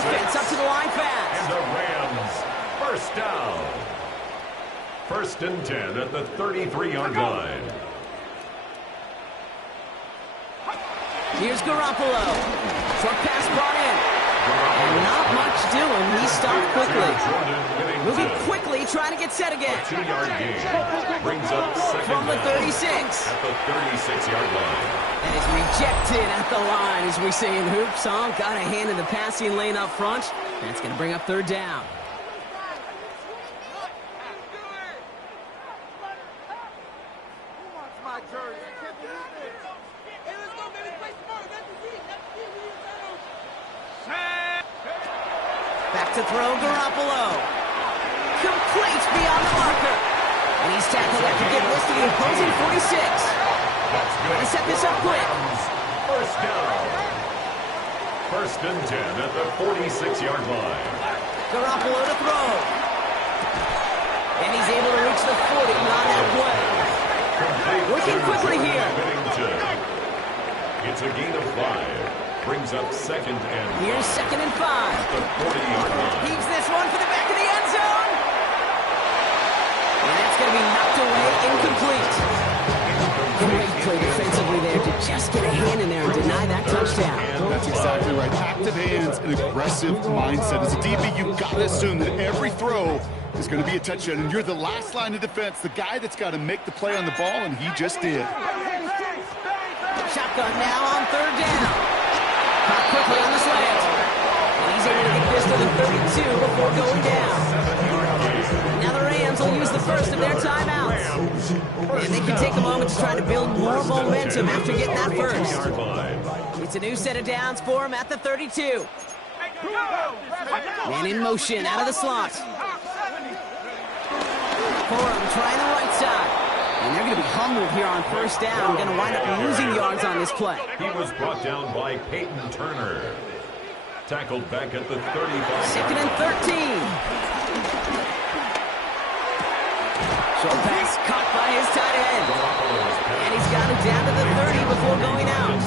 Offense up to the line fast. And the Rams, first down. First and 10 at the 33-yard line. Here's Garoppolo. Short pass brought in. And not much doing. He stopped quickly. Moving quickly, trying to get set again. 2-yard gain. Brings up second from the 36. At the 36-yard line. And is rejected at the line, as we say in hoops. Got a hand in the passing lane up front. That's going to bring up third down. Back to throw, Garoppolo. Complete beyond the marker. And he's tackled after getting this to the opposing 46. Let's set this up quick. First down. First and 10 at the 46-yard line. Garoppolo to throw. And he's able to reach the 40 on that play. Working quickly here. It's a gain of 5. Brings up second and 5. Here's second and 5. The 40-yard line. Heaves this one for the back of the end zone. And that's going to be knocked away, incomplete. Great play defensively there to just get a hand in there and deny that touchdown. That's exactly right. Active hands and aggressive mindset. As a DB, you've got to assume that every throw is going to be a touchdown. And you're the last line of defense, the guy that's got to make the play on the ball, and he just did. Shotgun now on third down. Caught quickly on the slant. And he's able to get this to the 32 before going down. Now the Rams will use the first of their timeouts. And they can take a moment to try to build more momentum after getting that first. It's a new set of downs for him at the 32. Man in motion out of the slot. Forum trying the right side. And they're going to be humbled here on first down. Going to wind up losing yards on this play. He was brought down by Peyton Turner. Tackled back at the 35. Second and 13. Short pass caught by his tight end. And he's got it down to the 30 before going out.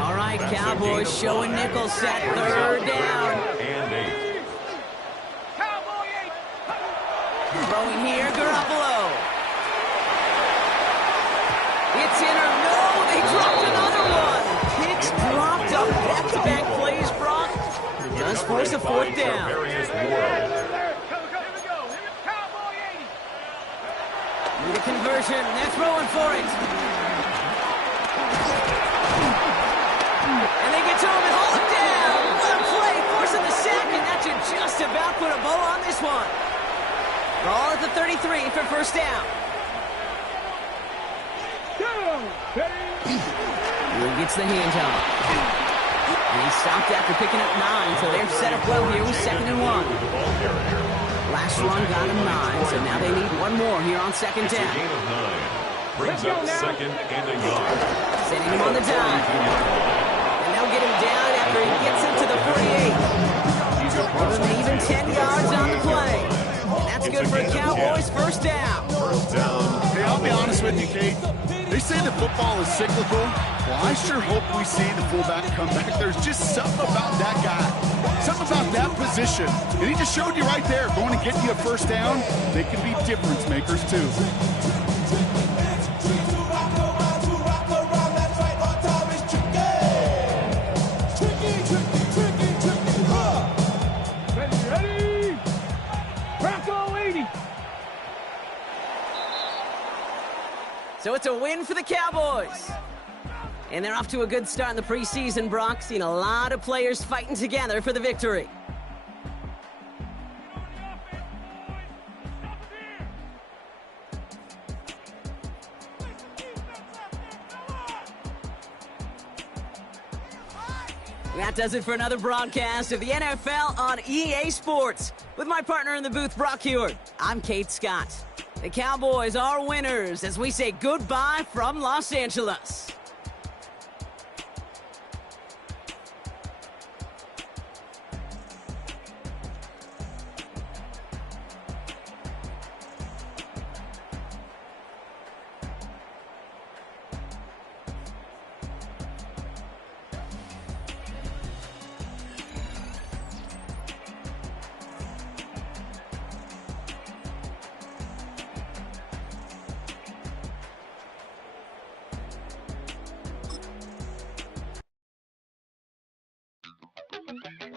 All right, Cowboys showing nickel set. Third down. And 8. Throwing here, Garoppolo. It's in or no, they dropped another one. Picks dropped on back-to-back plays, Brock. It does force a fourth down. Need a conversion, they're throwing for it. And they get to him and hold him down. What a play, forcing the sack, and that should just about put a bow on this one. Ball at the 33 for first down. He gets the handoff. And he stopped after picking up 9, so they're set up well here with second and 1. Last run got him 9, so now they need one more here on second down. Gain of 9. Brings up second and a yard. Sending him on the dime. And they'll get him down after he gets into the 48. And even 10 yards on the play. And that's good for the Cowboys. First down. Hey, I'll be honest with you, Kate. They say that football is cyclical. Well, I sure hope we see the fullback come back. There's just something about that guy, something about that position. And he just showed you right there, going to get you a first down. They can be difference makers, too. Ready? Bronco 80. So it's a win for the Cowboys. And they're off to a good start in the preseason, Brock. Seen a lot of players fighting together for the victory. That does it for another broadcast of the NFL on EA Sports. With my partner in the booth, Brock Heward, I'm Kate Scott. The Cowboys are winners as we say goodbye from Los Angeles. Thank you.